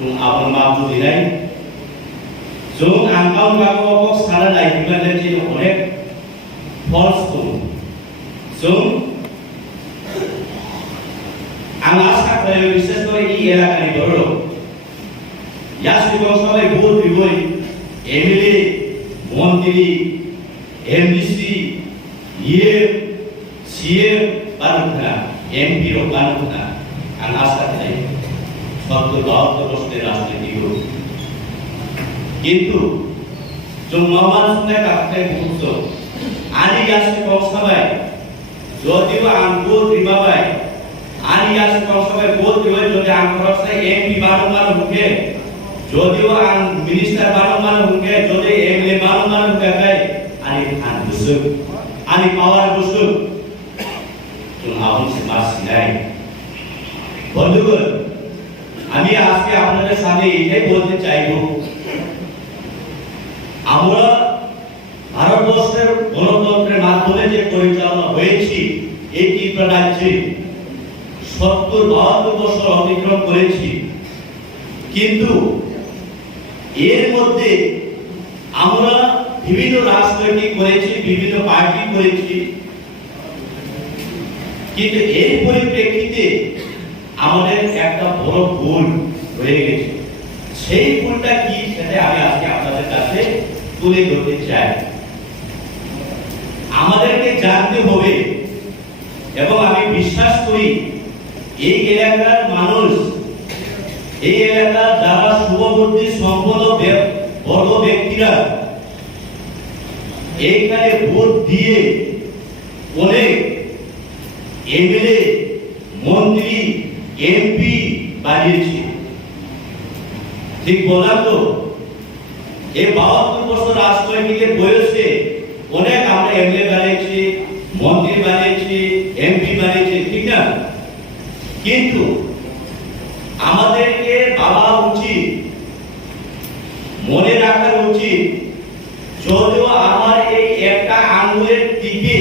jung abang mampu dinai jung angkau ngakau salah naik dimana jadi oleh false tuh jung angasa kaya bisnes kau ini era kali dulu ya sebab sampai buat ribuan MLA Montri MDC ये CM बानुखना MP रो बानुखना angasa kaya সত্য বাহাত্তর বছরের রাজনীতি গরু কিন্তু জন্মাবার কাছে বুঝছ আনি গাছে কক্সাবাই যদিও আঙ্কু রিবাবাই আনি গাছে কক্সাবাই বহুত দিবাই যদি আঙ্করসে এমপি বারংবার হুকে যদিও আং মিনিস্টার বারংবার হুকে যদি এমএলএ বারংবার হুকে গায় আনি খান বুঝছ আনি পাওয়ার বুঝছ তুমি আপন সে মাস নাই বন্ধুগণ আমি আজকে আপনাদের সামনে এটাই বলতে চাইব আমরা ভারতবর্ষের গণতন্ত্রের মাধ্যমে যে পরিচালনা হয়েছি এই ত্রিপুরা রাজ্যে ৭০-৭২ বছর অতিক্রম করেছি কিন্তু এর মধ্যে আমরা বিভিন্ন রাজনৈতিক করেছি বিভিন্ন পার্টি করেছি কিন্তু এর পরিপ্রেক্ষিতে আমাদের একটা বড় ভুল হয়ে গেছে সেই ভুলটা কি সেটা আমি আজকে আপনাদের কাছে তুলে ধরতে চাই আমাদেরকে জানতে হবে এবং আমি বিশ্বাস করি এই এলাকার মানুষ এই এলাকার যারা শুভবুদ্ধি সম্পন্ন বড় ব্যক্তিরা এইখানে ভোট দিয়ে অনেক এমএলএ মন্ত্রী এমপি বানিয়েছে ঠিক বললাম তো এই ৭২ বছর রাজনৈতিকের বয়সে অনেক আমরা এমএলএ বানিয়েছি মন্ত্রী বানিয়েছি এমপি বানিয়েছি ঠিক না কিন্তু আমাদেরকে ভাবা উচিত মনে রাখা উচিত যদিও আমার এই একটা আঙ্গুলের দিকে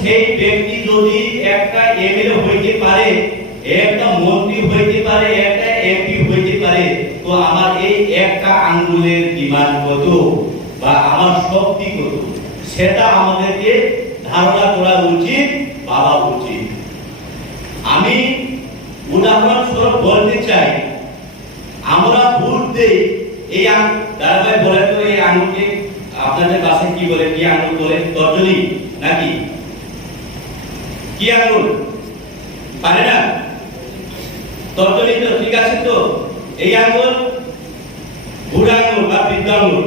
সেই ব্যক্তি যদি একটা এমএলএ হইতে পারে একটা মন্ত্রী হইতে পারে একটা এমপি হইতে পারে তো আমার এই একটা আঙ্গুলের ডিমান্ড কত বা আমার শক্তি কত সেটা আমাদেরকে ধারণা করা উচিত ভাবা উচিত আমি উদাহরণস্বরূপ বলতে চাই আমরা ভোট দেই এই দাদাভাই বলে তো এই আঙ্গুলকে আপনাদের কাছে কি বলে কি আঙ্গুল বলে তর্জনী নাকি কি আঙ্গুল পারে না তর্জনী তো ঠিক আছে তো এই আঙ্গুল বুড়া আঙ্গুল বা বৃদ্ধ আঙ্গুল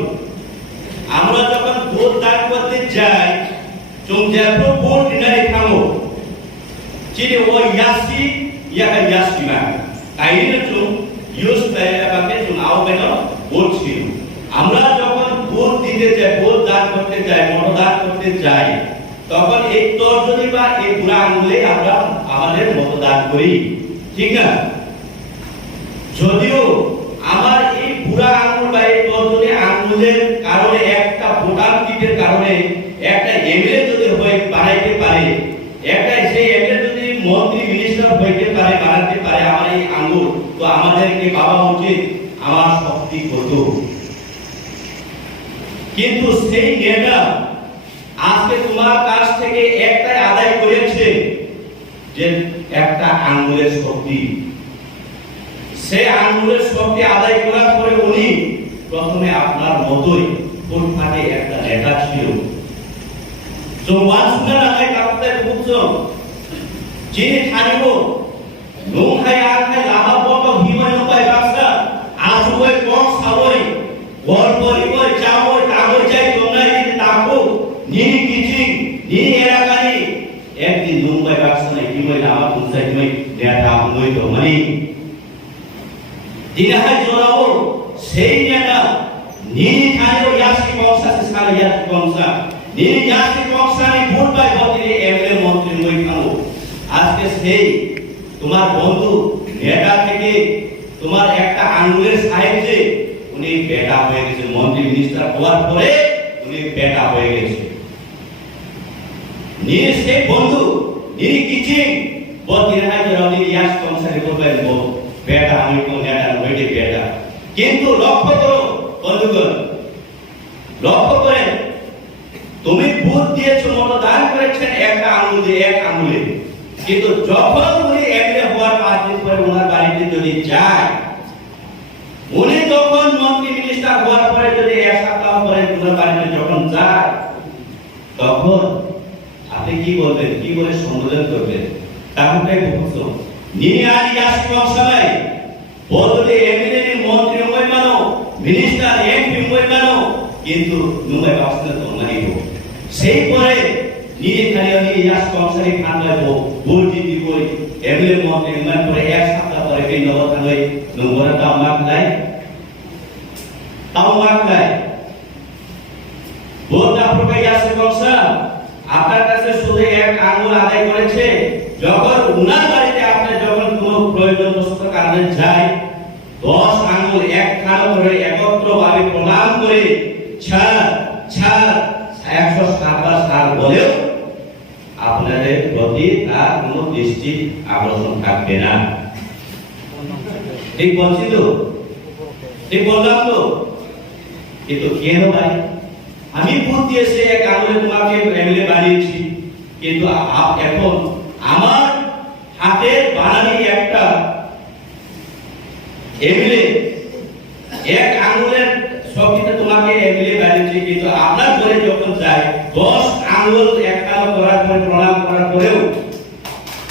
আমরা যখন ভোট দান করতে যাই তুমি যেহেতু ভোট দিনারে থামো jadi yasi ya kan yasi mah kaini cum yus bayar pakai cum au beno vote ছিল আমরা যখন ভোট দিতে যাই ভোট দান করতে যাই মতদান করতে যাই তখন এই তর্জনী বা এই বুড়া আঙ্গুলে আমরা আমাদের মতদান করি ঠিক না যদিও আমার এই বুড়া আঙ্গুল বা এই তর্জনী আঙ্গুলের কারণে একটা ভোটার টিপের কারণে একটা এমএলএ যদি হয়ে বানাইতে পারে একটা সেই এমএলএ যদি মন্ত্রী মিনিস্টার হইতে পারে বানাতে পারে আমার এই আঙ্গুল তো আমাদেরকে ভাবা উচিত আমার শক্তি কত কিন্তু সেই নেতা আজকে তোমার কাছ থেকে একটাই আদায় করেছে যে একটা আঙ্গুলের শক্তি সেই আঙ্গুলের শক্তি আদায় করার পরে উনি প্রথমে আপনার মতোই ফুটফাটে একটা নেতা ছিল জমাসুনা নামে কাপতে বুঝছো যিনি থানিব নৌখাই আখাই লাভা বড় হিমায় নবাই বাক্সা আসুবই কম সাবই গড়পরিবই চাবই তাগই যাই তোমরা এই তাকো নিনি কিচিং নিনি এলাকানি একদিন নৌবাই বাক্সা নাই হিমায় লাভা বুঝাই হিমায় নেতা হই তো মানে দিনাহাই জোরাবো সেই নেতা নিনি থানিব ইয়াসি কংসা সিসার ইয়াসি কংসা নিনি ইয়াসি কংসা নি ভোট পাই বতিরে এমএলএ মন্ত্রী মই খাবো আজকে সেই তোমার বন্ধু নেতা থেকে তোমার একটা আঙ্গুলের সাহায্যে উনি বেটা হয়ে গেছে মন্ত্রী মিনিস্টার হওয়ার পরে উনি বেটা হয়ে গেছে নিয়ে সেই বন্ধু নিয়ে কিচিং বতিরে হাই জরাবি ইয়াস কংসা রে বলবেন বেটা আমি কোন নেতা কিন্তু লক্ষ্য করো বন্ধুগণ, লক্ষ্য করেন, তুমি ভোট দিয়েছো, মতদান করেছেন একটা আঙুল দিয়ে, এক আঙুলে, কিন্তু যখন উনি এমএলএ হওয়ার 5 দিন পরে ওনার বাড়িতে যদি যায়, উনি তখন মন্ত্রী মিনিস্টার হওয়ার পরে যদি 1 সপ্তাহ পরে ওনার বাড়িতে যখন যায়, তখন আপনি কি বলবেন, কি বলে সম্বোধন করবেন? তাহলে বুঝছো নিয়ে আজ আসছে সময় বলতে এমএলএ মন্ত্রী মই মানো, মিনিস্টার এমপি মই মানো, কিন্তু নুমাই বাসনা তো মানিব সেই পরে নিয়ে খালি আমি ইয়াস কংসারি খান লাইব ভোট দিতে কই এমএলএ মন্ত্রী মান পরে 1 সপ্তাহ পরে কে নব থাঙ্গই নুমরা দাম মাগলাই, তাও মাগলাই ভোট আপনাকে ইয়াস কংসা আপনার কাছে শুধু এক আঙুল আদায় করেছে, যখন উনার বাড়িতে আপনি যখন কোনো প্রয়োজন বশত কারণে যায়, 10 আঙুল এক খানো করে একত্রভাবে প্রণাম করে ছাড় ছাড় 107 সাল বলেও আপনাদের প্রতি তার কোনো দৃষ্টি আকর্ষণ থাকবে না। ঠিক বলছি তো? ঠিক বললাম তো? কিন্তু কেন ভাই আমি ভোট দিয়েছি এক আঙুলে তোমাকে এমএলএ বানিয়েছি, কিন্তু এখন আমার হাতের বানানি একটা এমএলএ এক আঙুলের শক্তিতে তোমাকে এমএলএ বানিয়েছি, কিন্তু আপনার ঘরে যখন যায় 10 আঙুল একটানো করার পরে প্রণাম করার পরেও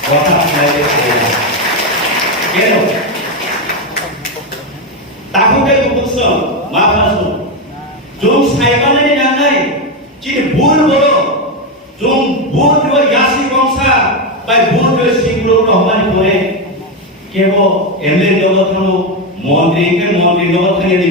কথা শুনাইতে পারে না। কেন? তাহলে বুঝছো মাফাসু जों साइबानानि नांनाय चिन भूल बरो जों भूल रो यासी वंशा बाय भूल रो सिंगुलो रहमानि परे केबो एमएलए नगथानो मन्त्री के मन्त्री नगथानि